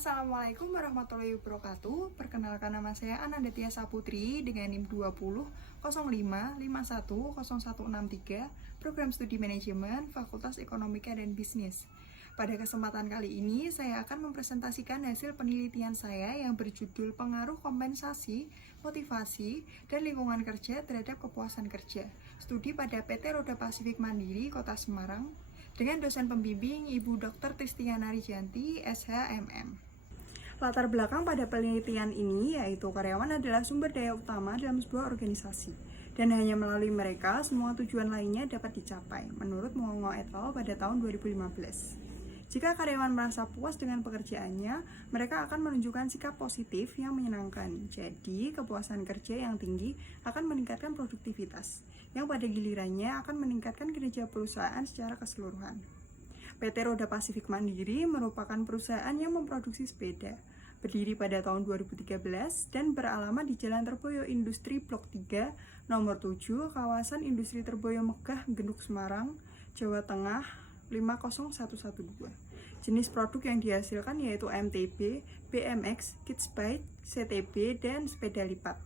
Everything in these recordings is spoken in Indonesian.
Assalamualaikum warahmatullahi wabarakatuh. Perkenalkan, nama saya Ananda Tiasa Putri dengan NIM 2005510163, Program Studi Manajemen, Fakultas Ekonomika dan Bisnis. Pada kesempatan kali ini, saya akan mempresentasikan hasil penelitian saya yang berjudul Pengaruh Kompensasi, Motivasi, dan Lingkungan Kerja terhadap Kepuasan Kerja. Studi pada PT Roda Pasifik Mandiri, Kota Semarang, dengan dosen pembimbing Ibu Dr. Tistiana Rijanti, SHMM. Latar belakang pada penelitian ini yaitu karyawan adalah sumber daya utama dalam sebuah organisasi, dan hanya melalui mereka semua tujuan lainnya dapat dicapai, menurut Mongo et al. Pada tahun 2015. Jika karyawan merasa puas dengan pekerjaannya, mereka akan menunjukkan sikap positif yang menyenangkan. Jadi, kepuasan kerja yang tinggi akan meningkatkan produktivitas, yang pada gilirannya akan meningkatkan kinerja perusahaan secara keseluruhan. PT Roda Pasifik Mandiri merupakan perusahaan yang memproduksi sepeda, berdiri pada tahun 2013 dan beralamat di Jalan Terboyo Industri Blok 3, nomor 7, kawasan Industri Terboyo Megah, Genuk, Semarang, Jawa Tengah 50112. Jenis produk yang dihasilkan yaitu MTB, BMX, Kids Bike, CTB, dan sepeda lipat.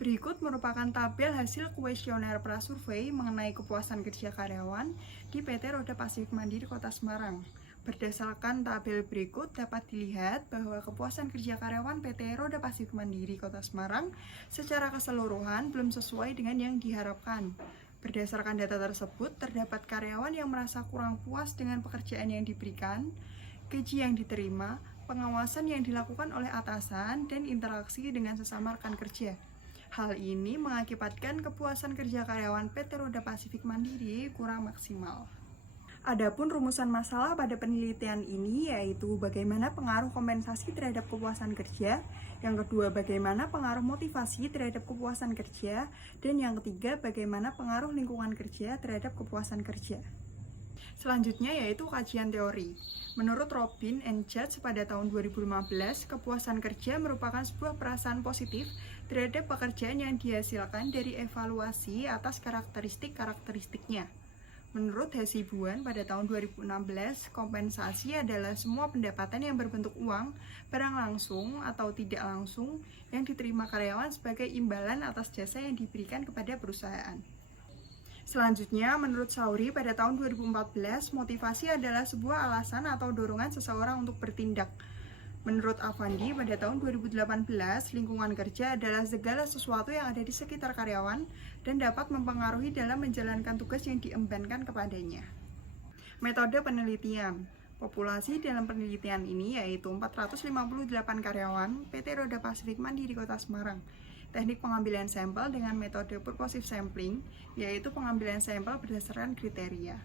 Berikut merupakan tabel hasil kuesioner prasurvei mengenai kepuasan kerja karyawan di PT Roda Pasifik Mandiri Kota Semarang. Berdasarkan tabel berikut dapat dilihat bahwa kepuasan kerja karyawan PT Roda Pasifik Mandiri Kota Semarang secara keseluruhan belum sesuai dengan yang diharapkan. Berdasarkan data tersebut, terdapat karyawan yang merasa kurang puas dengan pekerjaan yang diberikan, gaji yang diterima, pengawasan yang dilakukan oleh atasan, dan interaksi dengan sesama rekan kerja. Hal ini mengakibatkan kepuasan kerja karyawan PT Roda Pasifik Mandiri kurang maksimal. Adapun rumusan masalah pada penelitian ini yaitu bagaimana pengaruh kompensasi terhadap kepuasan kerja, yang kedua bagaimana pengaruh motivasi terhadap kepuasan kerja, dan yang ketiga bagaimana pengaruh lingkungan kerja terhadap kepuasan kerja. Selanjutnya yaitu kajian teori. Menurut Robin and Judge pada tahun 2015, kepuasan kerja merupakan sebuah perasaan positif terhadap pekerjaan yang dihasilkan dari evaluasi atas karakteristik-karakteristiknya. Menurut Hasibuan pada tahun 2016, kompensasi adalah semua pendapatan yang berbentuk uang, barang langsung atau tidak langsung yang diterima karyawan sebagai imbalan atas jasa yang diberikan kepada perusahaan. Selanjutnya, menurut Sauri pada tahun 2014, motivasi adalah sebuah alasan atau dorongan seseorang untuk bertindak. Menurut Avandi pada tahun 2018, lingkungan kerja adalah segala sesuatu yang ada di sekitar karyawan dan dapat mempengaruhi dalam menjalankan tugas yang diembankan kepadanya. Metode penelitian. Populasi dalam penelitian ini yaitu 458 karyawan PT Roda Pasifik Mandiri Kota Semarang. Teknik pengambilan sampel dengan metode purposive sampling, yaitu pengambilan sampel berdasarkan kriteria.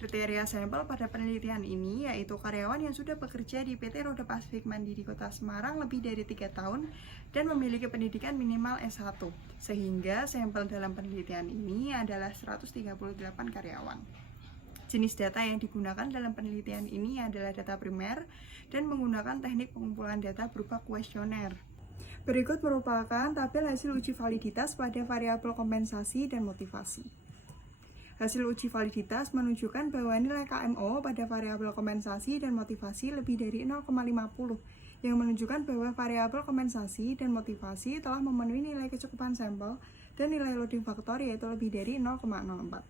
Kriteria sampel pada penelitian ini yaitu karyawan yang sudah bekerja di PT Roda Pasifik Mandiri Kota Semarang lebih dari 3 tahun dan memiliki pendidikan minimal S1, sehingga sampel dalam penelitian ini adalah 138 karyawan. Jenis data yang digunakan dalam penelitian ini adalah data primer dan menggunakan teknik pengumpulan data berupa kuesioner. Berikut merupakan tabel hasil uji validitas pada variabel kompensasi dan motivasi. Hasil uji validitas menunjukkan bahwa nilai KMO pada variabel kompensasi dan motivasi lebih dari 0,50, yang menunjukkan bahwa variabel kompensasi dan motivasi telah memenuhi nilai kecukupan sampel dan nilai loading factor yaitu lebih dari 0,04.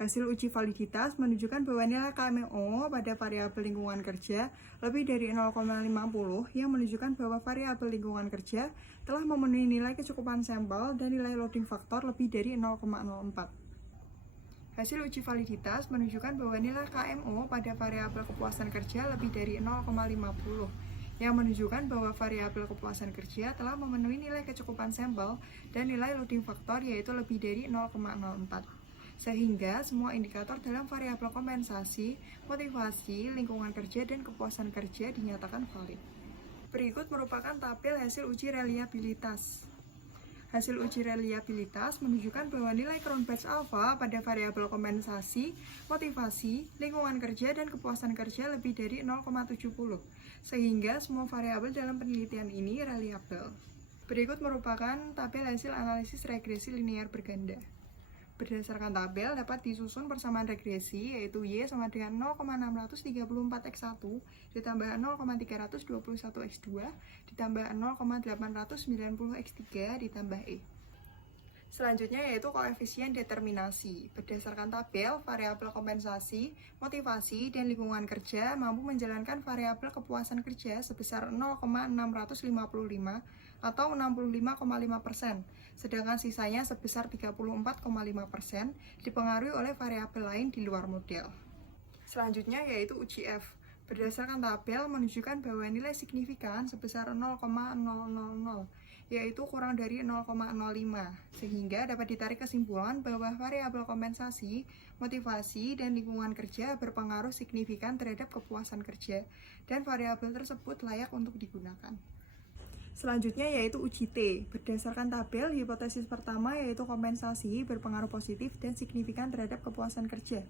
Hasil uji validitas menunjukkan bahwa nilai KMO pada variabel lingkungan kerja lebih dari 0,50, yang menunjukkan bahwa variabel lingkungan kerja telah memenuhi nilai kecukupan sampel dan nilai loading factor lebih dari 0,04. Hasil uji validitas menunjukkan bahwa nilai KMO pada variabel kepuasan kerja lebih dari 0,50, yang menunjukkan bahwa variabel kepuasan kerja telah memenuhi nilai kecukupan sampel dan nilai loading factor yaitu lebih dari 0,04. Sehingga semua indikator dalam variabel kompensasi, motivasi, lingkungan kerja, dan kepuasan kerja dinyatakan valid. Berikut merupakan tabel hasil uji reliabilitas. Hasil uji reliabilitas menunjukkan bahwa nilai Crown Batch Alpha pada variabel kompensasi, motivasi, lingkungan kerja, dan kepuasan kerja lebih dari 0,70, sehingga semua variabel dalam penelitian ini reliabel. Berikut merupakan tabel hasil analisis regresi linear berganda. Berdasarkan tabel dapat disusun persamaan regresi, yaitu Y sama dengan 0,634 X1 ditambah 0,321 X2 ditambah 0,890 X3 ditambah E. Selanjutnya yaitu koefisien determinasi. Berdasarkan tabel, variabel kompensasi, motivasi, dan lingkungan kerja mampu menjalankan variabel kepuasan kerja sebesar 0,655 atau 65,5%, sedangkan sisanya sebesar 34,5% dipengaruhi oleh variabel lain di luar model. Selanjutnya yaitu UJF. Berdasarkan tabel menunjukkan bahwa nilai signifikan sebesar 0,000, yaitu kurang dari 0,05, sehingga dapat ditarik kesimpulan bahwa variabel kompensasi, motivasi, dan lingkungan kerja berpengaruh signifikan terhadap kepuasan kerja, dan variabel tersebut layak untuk digunakan. Selanjutnya yaitu uji T. Berdasarkan tabel, hipotesis pertama yaitu kompensasi berpengaruh positif dan signifikan terhadap kepuasan kerja.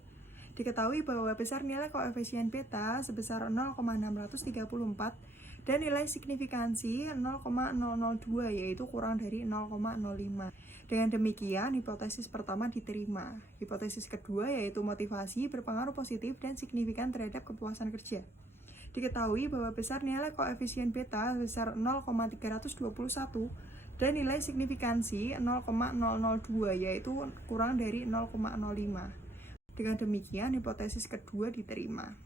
Diketahui bahwa besar nilai koefisien beta sebesar 0,634 dan nilai signifikansi 0,002 yaitu kurang dari 0,05. Dengan demikian, hipotesis pertama diterima. Hipotesis kedua yaitu motivasi berpengaruh positif dan signifikan terhadap kepuasan kerja. Diketahui bahwa besar nilai koefisien beta sebesar 0,321 dan nilai signifikansi 0,002 yaitu kurang dari 0,05. Dengan demikian, hipotesis kedua diterima.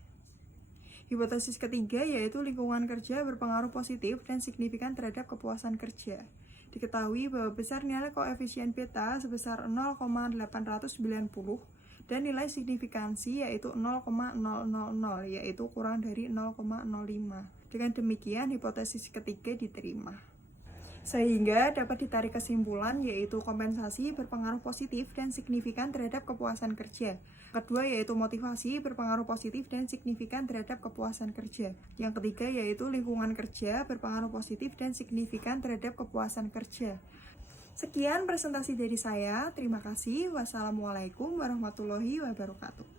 Hipotesis ketiga yaitu lingkungan kerja berpengaruh positif dan signifikan terhadap kepuasan kerja. Diketahui bahwa besar nilai koefisien beta sebesar 0,890 dan nilai signifikansi yaitu 0,000 yaitu kurang dari 0,05. Dengan demikian, hipotesis ketiga diterima. Sehingga dapat ditarik kesimpulan yaitu kompensasi berpengaruh positif dan signifikan terhadap kepuasan kerja. Kedua yaitu motivasi berpengaruh positif dan signifikan terhadap kepuasan kerja. Yang ketiga yaitu lingkungan kerja berpengaruh positif dan signifikan terhadap kepuasan kerja. Sekian presentasi dari saya. Terima kasih. Wassalamualaikum warahmatullahi wabarakatuh.